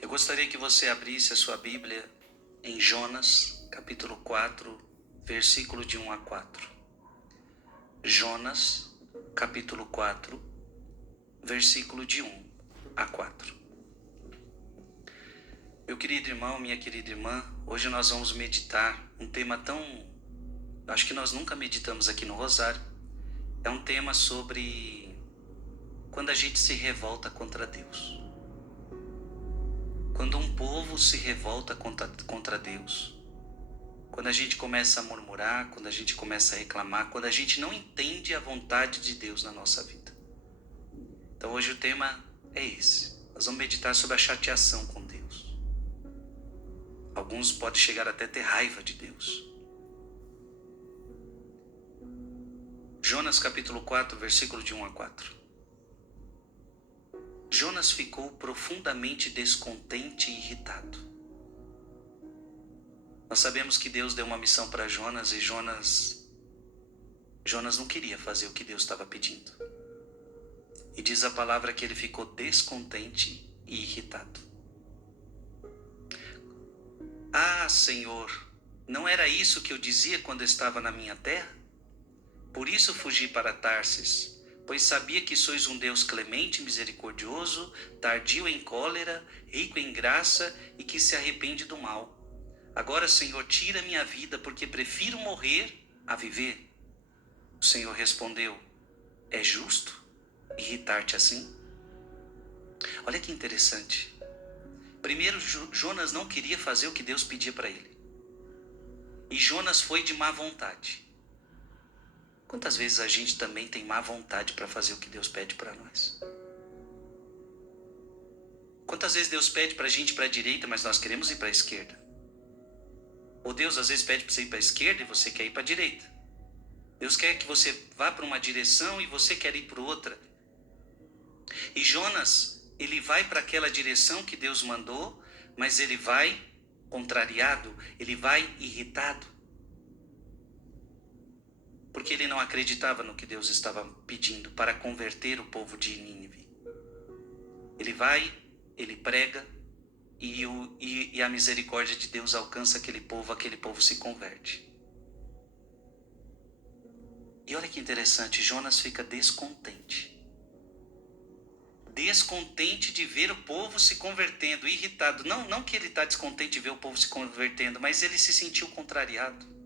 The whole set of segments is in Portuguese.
Eu gostaria que você abrisse a sua Bíblia em Jonas, capítulo 4, versículo de 1 a 4. Jonas, capítulo 4, versículo de 1 a 4. Meu querido irmão, minha querida irmã, hoje nós vamos meditar um tema acho que nós nunca meditamos aqui no Rosário. É um tema sobre quando a gente se revolta contra Deus. Quando um povo se revolta contra Deus, quando a gente começa a murmurar, quando a gente começa a reclamar, quando a gente não entende a vontade de Deus na nossa vida. Então hoje o tema é esse. Nós vamos meditar sobre a chateação com Deus. Alguns podem chegar até ter raiva de Deus. Jonas capítulo 4, versículo de 1 a 4. Jonas ficou profundamente descontente e irritado. Nós sabemos que Deus deu uma missão para Jonas e Jonas não queria fazer o que Deus estava pedindo. E diz a palavra que ele ficou descontente e irritado. Ah, Senhor, não era isso que eu dizia quando estava na minha terra? Por isso fugi para Tarsis, pois sabia que sois um Deus clemente e misericordioso, tardio em cólera, rico em graça e que se arrepende do mal. Agora, Senhor, tira minha vida, porque prefiro morrer a viver. O Senhor respondeu: é justo irritar-te assim? Olha que interessante. Primeiro, Jonas não queria fazer o que Deus pedia para ele. E Jonas foi de má vontade. Quantas vezes a gente também tem má vontade para fazer o que Deus pede para nós? Quantas vezes Deus pede para a gente ir para a direita, mas nós queremos ir para a esquerda? Ou Deus às vezes pede para você ir para a esquerda e você quer ir para a direita. Deus quer que você vá para uma direção e você quer ir para outra. E Jonas, ele vai para aquela direção que Deus mandou, mas ele vai contrariado, ele vai irritado. Porque ele não acreditava no que Deus estava pedindo para converter o povo de Nínive. Ele vai, ele prega e a misericórdia de Deus alcança aquele povo se converte. E olha que interessante, Jonas fica descontente. Descontente de ver o povo se convertendo, irritado. Não que ele está descontente de ver o povo se convertendo, mas ele se sentiu contrariado.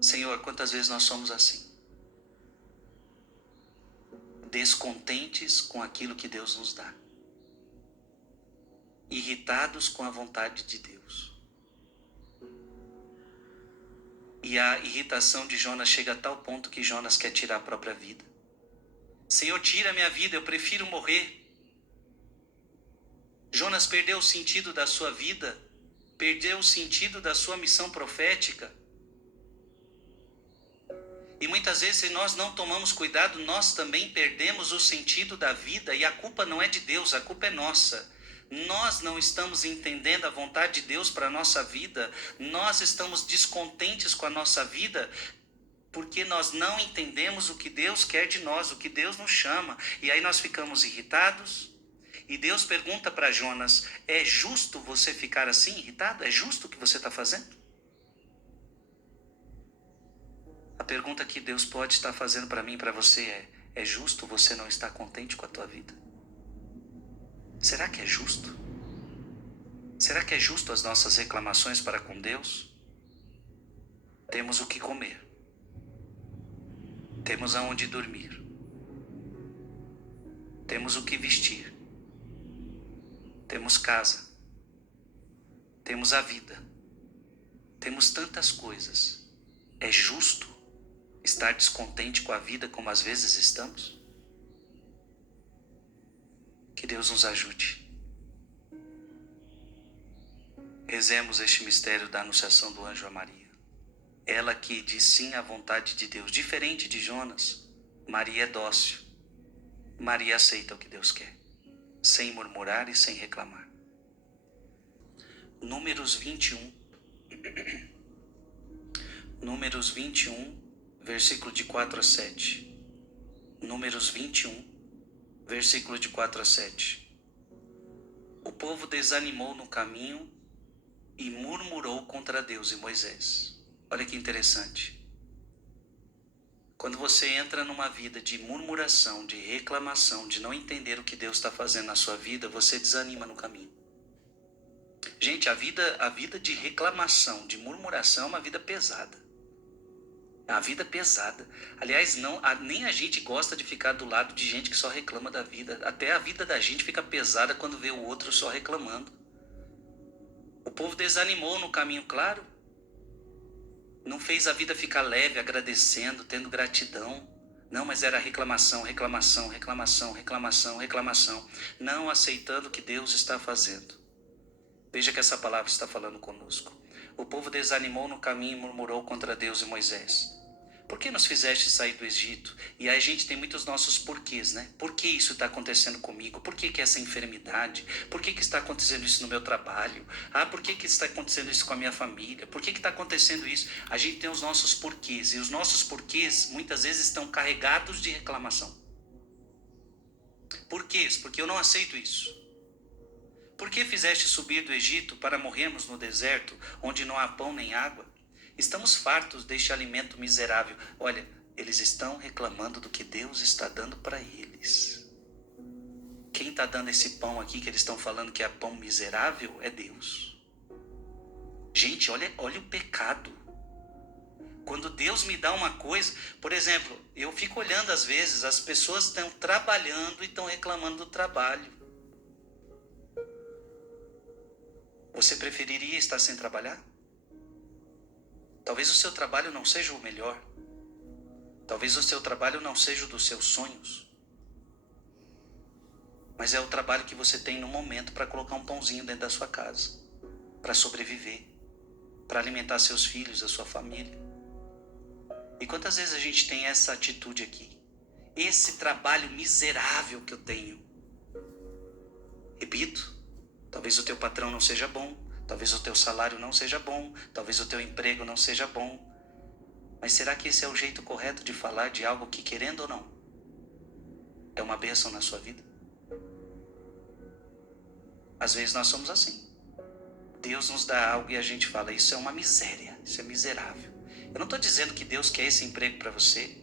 Senhor, quantas vezes nós somos assim? Descontentes com aquilo que Deus nos dá. Irritados com a vontade de Deus. E a irritação de Jonas chega a tal ponto que Jonas quer tirar a própria vida. Senhor, tira a minha vida, eu prefiro morrer. Jonas perdeu o sentido da sua vida, perdeu o sentido da sua missão profética. E muitas vezes, se nós não tomamos cuidado, nós também perdemos o sentido da vida, e a culpa não é de Deus, a culpa é nossa. Nós não estamos entendendo a vontade de Deus para a nossa vida, nós estamos descontentes com a nossa vida, porque nós não entendemos o que Deus quer de nós, o que Deus nos chama, e aí nós ficamos irritados. E Deus pergunta para Jonas: é justo você ficar assim irritado? É justo o que você está fazendo? A pergunta que Deus pode estar fazendo para mim e para você é justo você não estar contente com a tua vida? Será que é justo? Será que é justo as nossas reclamações para com Deus? Temos o que comer. Temos aonde dormir. Temos o que vestir. Temos casa. Temos a vida. Temos tantas coisas. É justo estar descontente com a vida como às vezes estamos? Que Deus nos ajude. Rezemos este mistério da anunciação do anjo a Maria. Ela que diz sim à vontade de Deus, diferente de Jonas. Maria é dócil. Maria aceita o que Deus quer, sem murmurar e sem reclamar. Números 21. Números 21, versículo de 4 a 7. Números 21, versículo de 4 a 7. O povo desanimou no caminho e murmurou contra Deus e Moisés. Olha que interessante. Quando você entra numa vida de murmuração, de reclamação, de não entender o que Deus está fazendo na sua vida, você desanima no caminho. Gente, a vida de reclamação, de murmuração é uma vida pesada. É uma vida pesada. Aliás, nem a gente gosta de ficar do lado de gente que só reclama da vida. Até a vida da gente fica pesada quando vê o outro só reclamando. O povo desanimou no caminho claro. Não fez a vida ficar leve, agradecendo, tendo gratidão. Não, mas era reclamação, reclamação, reclamação, reclamação, reclamação. Não aceitando o que Deus está fazendo. Veja que essa palavra está falando conosco. O povo desanimou no caminho e murmurou contra Deus e Moisés. Por que nos fizeste sair do Egito? E aí a gente tem muitos nossos porquês, né? Por que isso está acontecendo comigo? Por que essa enfermidade? Por que está acontecendo isso no meu trabalho? Por que está acontecendo isso com a minha família? Por que está acontecendo isso? A gente tem os nossos porquês. E os nossos porquês muitas vezes estão carregados de reclamação. Porquês? Porque eu não aceito isso. Por que fizeste subir do Egito para morrermos no deserto, onde não há pão nem água? Estamos fartos deste alimento miserável. Olha, eles estão reclamando do que Deus está dando para eles. Quem está dando esse pão aqui que eles estão falando que é pão miserável é Deus. Gente, olha o pecado. Quando Deus me dá uma coisa, por exemplo, eu fico olhando às vezes, as pessoas estão trabalhando e estão reclamando do trabalho. Você preferiria estar sem trabalhar? Talvez o seu trabalho não seja o melhor. Talvez o seu trabalho não seja o dos seus sonhos. Mas é o trabalho que você tem no momento para colocar um pãozinho dentro da sua casa. Para sobreviver. Para alimentar seus filhos, a sua família. E quantas vezes a gente tem essa atitude aqui? Esse trabalho miserável que eu tenho. Repito. Talvez o teu patrão não seja bom, talvez o teu salário não seja bom, talvez o teu emprego não seja bom. Mas será que esse é o jeito correto de falar de algo que, querendo ou não, é uma bênção na sua vida? Às vezes nós somos assim. Deus nos dá algo e a gente fala, isso é uma miséria, isso é miserável. Eu não estou dizendo que Deus quer esse emprego para você.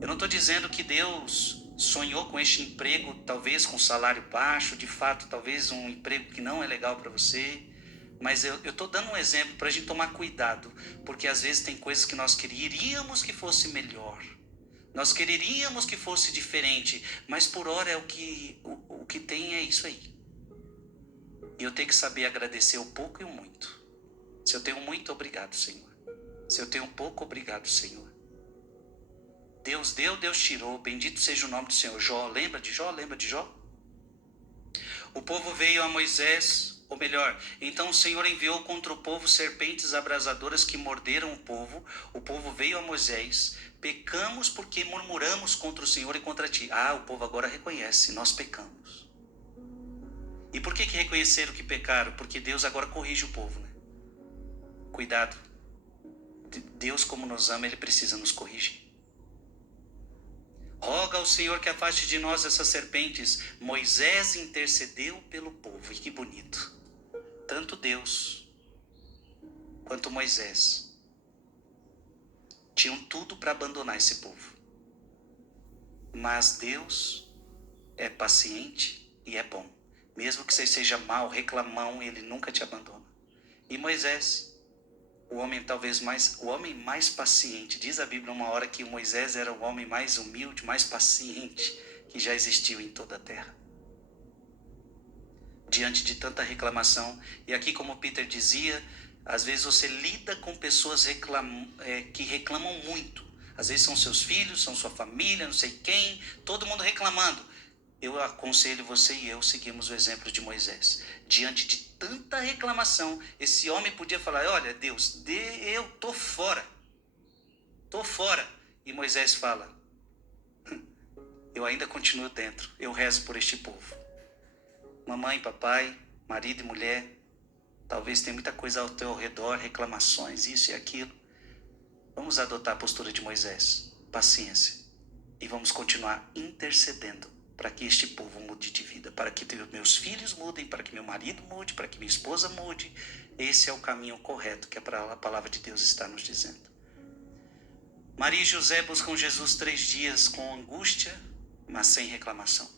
Eu não estou dizendo que Deus sonhou com este emprego, talvez com salário baixo, de fato, talvez um emprego que não é legal para você. Mas eu estou dando um exemplo para a gente tomar cuidado, porque às vezes tem coisas que nós queríamos que fosse melhor. Nós queríamos que fosse diferente, mas por hora é o que tem é isso aí. E eu tenho que saber agradecer o pouco e o muito. Se eu tenho muito, obrigado, Senhor. Se eu tenho pouco, obrigado, Senhor. Deus deu, Deus tirou, bendito seja o nome do Senhor. Jó, lembra de Jó? Lembra de Jó? O povo veio a Moisés, ou melhor, então o Senhor enviou contra o povo serpentes abrasadoras que morderam o povo. O povo veio a Moisés, pecamos porque murmuramos contra o Senhor e contra ti. O povo agora reconhece, nós pecamos. E por que reconheceram que pecaram? Porque Deus agora corrige o povo, né? Cuidado. Deus, como nos ama, Ele precisa nos corrigir. Roga ao Senhor que afaste de nós essas serpentes. Moisés intercedeu pelo povo. E que bonito. Tanto Deus quanto Moisés tinham tudo para abandonar esse povo. Mas Deus é paciente e é bom. Mesmo que você seja mau, reclamão, Ele nunca te abandona. E Moisés, o homem mais paciente. Diz a Bíblia uma hora que Moisés era o homem mais humilde, mais paciente que já existiu em toda a terra. Diante de tanta reclamação, e aqui como Peter dizia, às vezes você lida com pessoas que reclamam muito. Às vezes são seus filhos, são sua família, não sei quem, todo mundo reclamando. Eu aconselho você e eu seguimos o exemplo de Moisés. Diante de tanta reclamação, esse homem podia falar, olha Deus, eu tô fora. E Moisés fala, eu ainda continuo dentro, eu rezo por este povo. Mamãe, papai, marido e mulher, talvez tenha muita coisa ao teu redor, reclamações, isso e aquilo. Vamos adotar a postura de Moisés, paciência, e vamos continuar intercedendo para que este povo mude de vida, para que meus filhos mudem, para que meu marido mude, para que minha esposa mude. Esse é o caminho correto que a palavra de Deus está nos dizendo. Maria e José buscam Jesus 3 dias com angústia, mas sem reclamação.